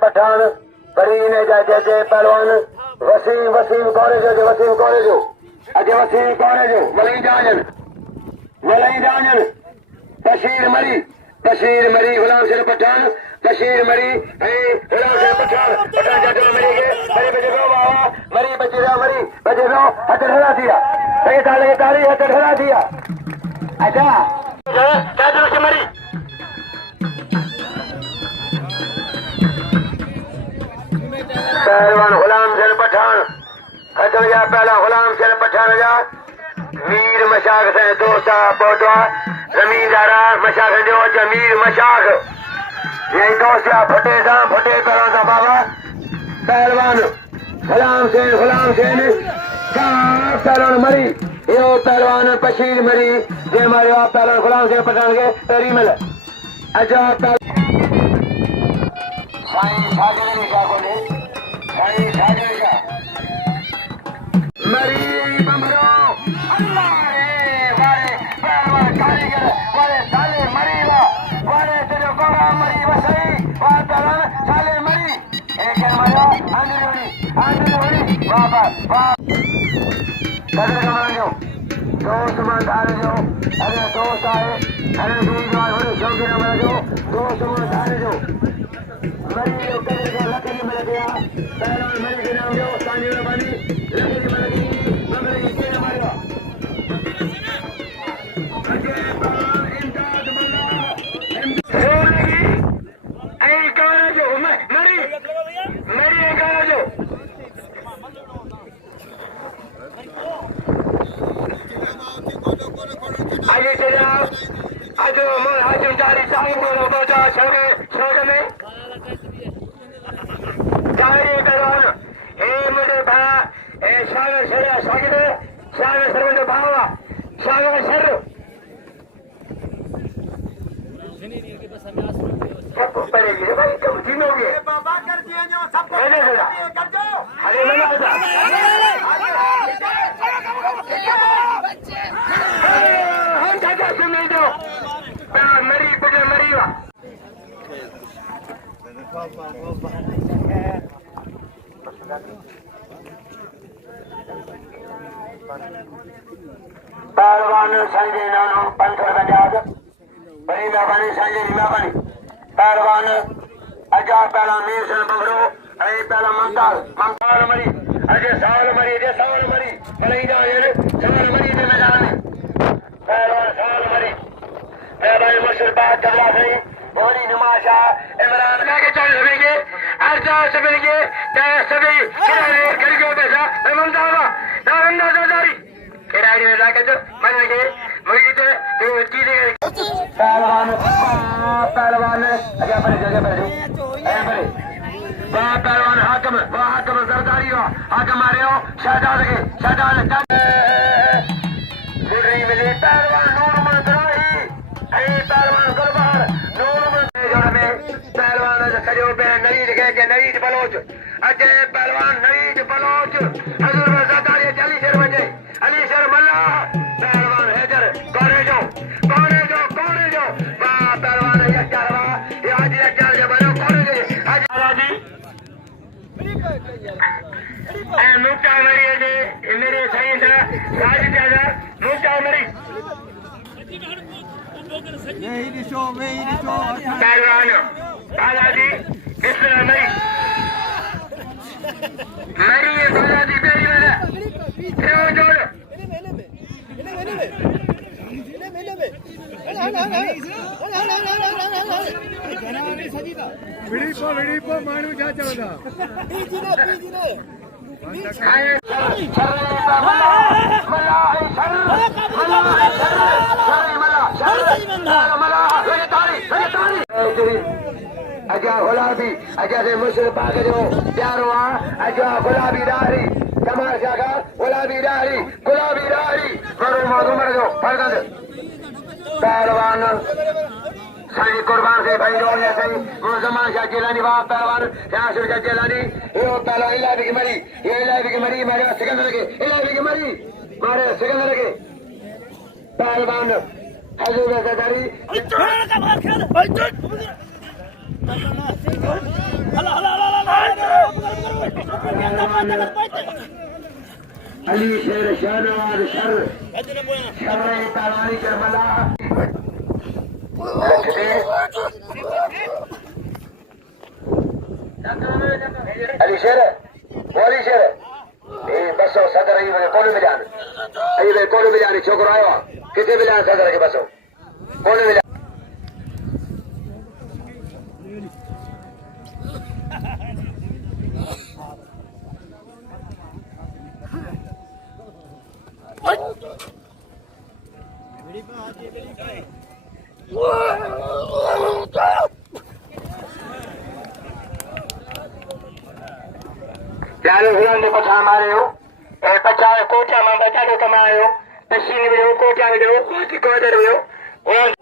पठान बरीन जे पहलवान वसीम कौरे जो अजे वसीम कौरे जो मलई जांजन बशीर मरी गुलाम शेर पठान बशीर मरी गुलाम शेर पठान जाटो मरी के मरी बजे रो हथ हला दिया ताली हथ हला दिया अच्छा क्या मरी पहलवान गुलाम शेर पठान खत्म गया पहला गुलाम शेर पठान जा मीर मशाक से दोस्ता पोटवा जमींदारा मशाक जो मीर मशाक यही दोस्ता फटे करो था बाबा पहलवान गुलाम शेर पहलवान मरी यो पहलवान बशीर मरी जे मारे पहलवान गुलाम शेर पठान के तरी मिल अच्छा मरी बमरो अल्लाह रे वारे पहलवान कारीगर वारे साले मरी वारे तेरे गोरा मरी वसई वारे पहलवान साले मरी एक मरो आंदोली बाबा कदर कमानो दोस्त मत आ जो अरे दोस्त आए अरे दूरदार हो जोगी ना जो दोस्त मत आ जो मरी कदर को लकड़ी मिल गया पहलवान मरी के नाम जो सांझे में बनी लकड़ी मिल गई मगर इसके मारो अजय पहलवान इमदाद मल्ला रोलेगी ऐ कौन जो मरी कौन जो आगे चले आओ आज जारी साहब को पहुंचा छोड़ में जारी पहलवान मुझे भा शागर सर्वंट भावा शागर शर सबको पड़ेगी भाई तुम जीनोगे बाबा कर दिए जो सब कर दो अरे मना हम चाचा सुन नहीं दो मरी पुटे मरी वा पहलवान संजय नानो 500 बजाज बड़ी मेहरबानी संजय मेहरबानी पहलवान अजा पहला मीरसन बबरो ऐ पहला मंताल मरी अजय साल मरी भले जाए साल मरी के मैदान में पहलवान साल मरी मेहरबानी मुशरफा जबला सही बोली नुमाशा इमरान के चल सकेंगे अर्जा सकेंगे सभी खिलाड़ी पैसा मंदावा नारंदा जारी खिलाड़ी में जाकर जो मन लगे मुझे तो चीजें पहलवान अजय बड़े पहलवान हाकम सरदारी हो हाकम आ रहे हो शहजाद गुर्री मिली पहलवान नूर मंत्राही पहलवान गुरबार नूर में पहलवान खड़ो पे नरीद बलोच अजय पहलवान नरीद बलोच हजूर सरदारी अली शर मल्ला पहलवान हैदर कौने जो पहलवान मुक्ता मरी मेरे सही था राज दादा मुक्ता मरी पहलवान बालाजी कृष्ण मरी ये बालाजी बेरी वाला जोड़ विड़ीपो मानू क्या चाहता अजा गुलाबी अजा से मुशरफा के जो प्यार हुआ अजा गुलाबी दाढ़ी कमाल शाखा गुलाबी दाढ़ी करो मधुमर जो फरगद पहलवान साईं कुर्बान से भाई रोल है सही मुजमान शाह जिलानी वाह पहलवान यासिर शाह जिलानी ये पहलवान इलाही की मरी ये इलाही की मरी मारे सिकंदर के इलाही की मरी मारे सिकंदर के पहलवान हजूर सरदारी अली शेर शाहनवाज शर पहलवानी करबला अली शेर वली शेर ये बसो सदर ही में कोने में जान ये वे कोने में जाने छोकरो आयो किथे में जान सदर के बसो कोने में चालू हुन ने पछा मारे हो ए पछा कोटा में बचाडो कमायो तशीन में कोटा में कोटी को दे हो और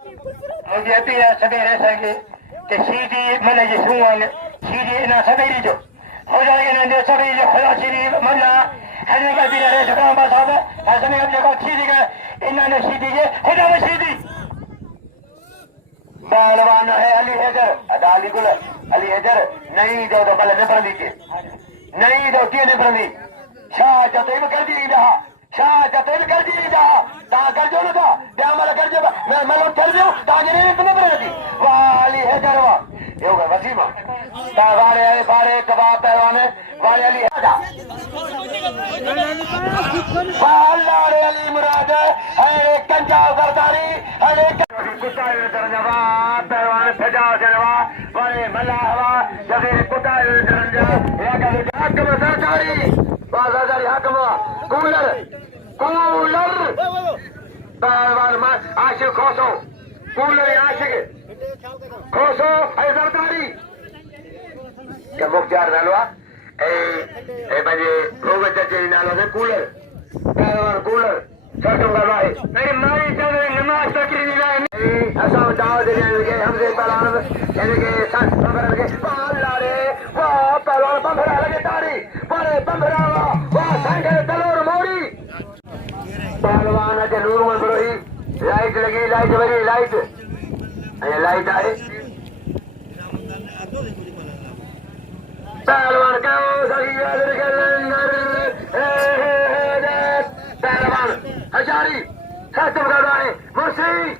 मुझे भी सवेरे सके कि सीधी मन जी सुवन सीधी ना सवेरे जो हो जाए ने जो सवेरे जो खुदा सीधी मना हने का भी रे दुकान बस अब हसने अब जगह सीधी के इन्होंने सीधी के खुदा में सीधी पहलवान है अली हैदर अदाली गुल अली हैदर नहीं दो तो भले न पर लीजिए नहीं तो तीन प्रमी शाह जतेब कर दी रहा शाह जतेब कर दी रहा ता कर जो ना दामल कर जो मैं लोग कर दो ताजरे ने बने दी वाली है दरवा ये होगा वसीमा ता बारे कबाब पहलवान वाले अली है वाले अली मुराद है कंजा सरदारी है कुत्ता दरजवा पहलवान फजा जनवा वाले मल्ला हवा जबे कुत्ता दरजा या का हाकम सरकारी बाजारी हाकम कूलर पहलवान आशिक खोसो कूलर आशिक खोसो है सरदारी क्या मुख्तार नालो ए बजे रोग जजे नालो से कूलर पहलवान कूलर सरसों का भाई मेरी मारी चल नमाज तकरीर नहीं ऐसा दावत देने के हमसे पहलवान यानी के साथ खबर के अल्लाह रे वाह पहलवान बंधरा लगे तारी बड़े बंधरा वाह संगे तलोर मोरी पहलवान के नूर में बरोही लाइट लगी लाइट बरी लाइट ये लाइट आए पहलवान का सही याद के लंगर पहलवान हजारी खत्म कर रहा है मुर्शी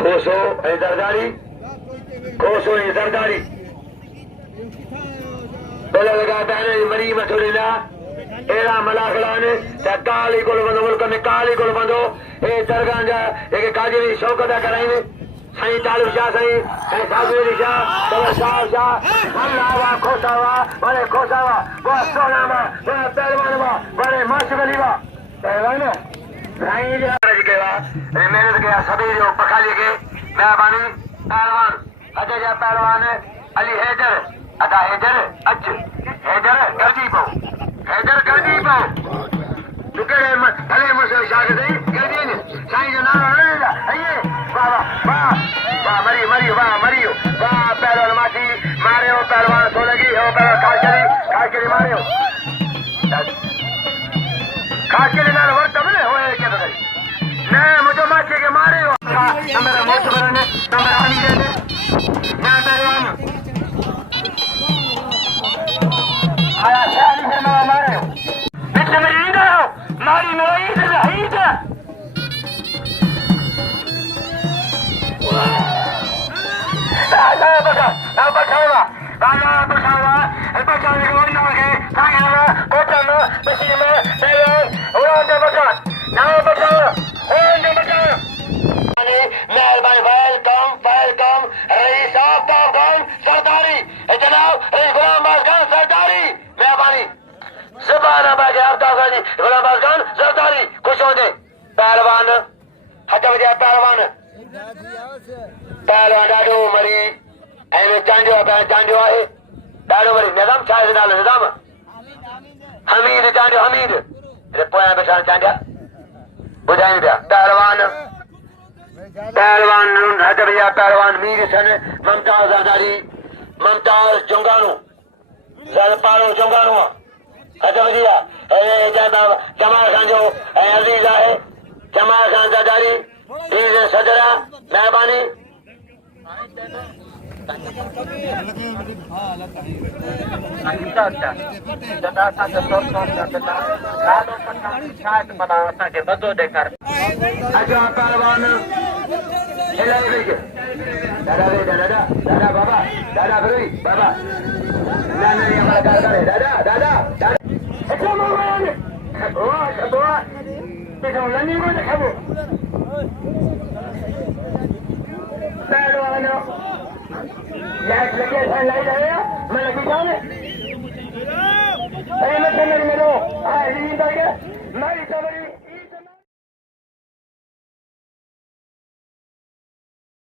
खोसो है सरदारी खोसो है सरदारी बोला लगा पहले मरी मथुरीला एरा मलाखलान काली गुल बंदो मुल्क में काली गुल बंदो ए दरगाह जा एक काजरी शौकत कराइने साईं तालुब शाह साईं सागवेरी शाह तला शाह शाह अल्लाह वा खोसावा बड़े खोसावा वो सोनावा वो पहलवानवा बड़े माशगलीवा पहलवान साईं जी राज केवा मेहनत के सभी जो पखाली के मेहरबानी पहलवान अजय पहलवान अली हैदर अदा हैदर अच हैदर गर्जी पो तुकेरे भले मुझे शाह सही गर्जी ने साईं जो नाम है आइए वाह वाह वाह मरी मरी वाह मरियो वाह पहलवान माची मारे हो पहलवान सोलगी हो पहलवान खास करी मारे हो खास करी नाल वर्त बने होए के बगरी ने मुझे माची के मारे हो नंबर मोच बरने नंबर आनी दे ना पहलवान आया शाली से मारे हो बीच में इंदा हो मारी नई से रहीद बचावा बचाने को ना के कांगला कोटा में बसी में पहलवान वो दे बचा ना बचाओ ओ दे बचाओ मेहरबानी वेलकम रईस आफ्ताब खान सरदारी जनाब रईस गुलाम बाज खान सरदारी मेहरबानी सुभाना बागे आफ्ताब खान जी गुलाम बाज खान सरदारी खुश हो जाए पहलवान हट बजा पहलवान ॾाढो मरी ऐं चांडियो आहे ॾाढो वरी निज़ाम छा आहे नालो निज़ाम हमीद चांडियो हमीद पोयां वेठा चांडिया ॿुधाइनि पिया पहलवान पहलवान हजबिया पहलवान मीर सन ममताज जरदारी ममताज जुंगानू जलपालो जुंगानू हजबिया जमाल खान जो अजीज है जमाल खान जरदारी मीर सदरा मेहरबानी अच्छा पहलवान दादा दादा दादा बाबा दादा बरुई बाबा नहीं हमारा दादा दादा दादा अच्छा मोहन खबो खबो देखो लनी को खबो पहलवान लाइट लगे थे लाइट आया मैं लगी जाने अरे मैं चलने में लो हां ये